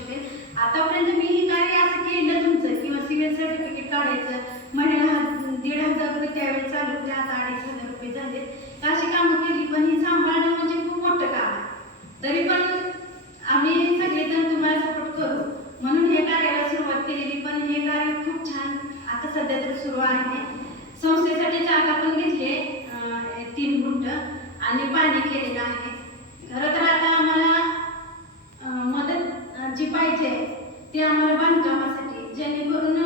शकते आतापर्यंत मी हे कार्य असं केलं तुमचं किंवा सिव्हिल सर्टिफिकेट काढायचं. महिन्याला दीड हजार रुपये त्यावेळेस चालू होते आता अडीच हजार रुपये झाले अशी कामं केली पण ही सांभाळणं म्हणजे खूप मोठं काम आहे. तरी पण आम्ही सगळेजण तुम्हाला सपोर्ट करू. म्हणून हे कार्याला सुरुवात केलेली पण हे कार्य खूप छान आता सध्या तर सुरू आहे. संस्थेसाठी जागा पण घेतली आहे तीन गुंठ आणि पाणी केलेलं आहे. खरं तर आता पाहिजे ते आम्हाला बांधकामासाठी जेणेकरून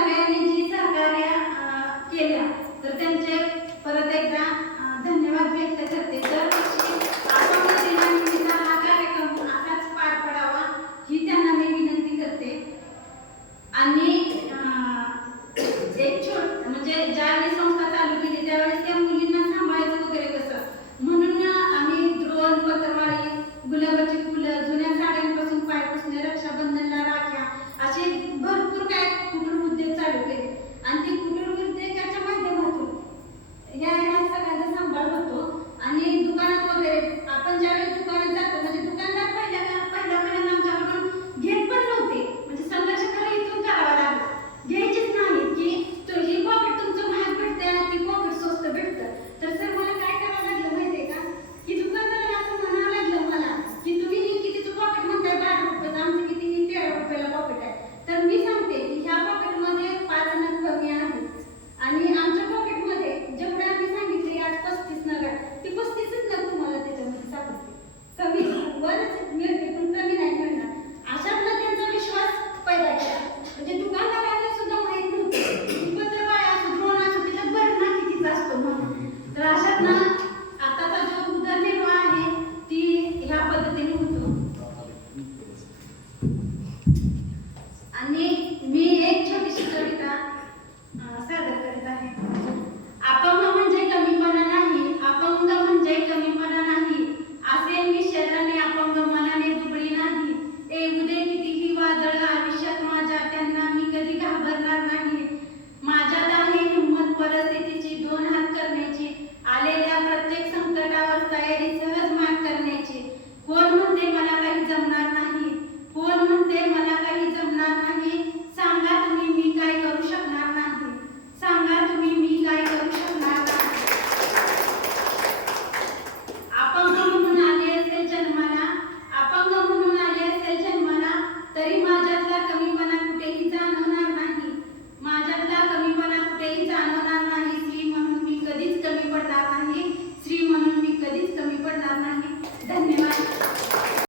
सगळ्यांनी जी सहकार्य अं, तर त्यांचे परत एकदा धन्यवाद व्यक्त करते. तर हा कार्यक्रम असाच पार पडावा ही त्यांना मी विनंती करते. आणि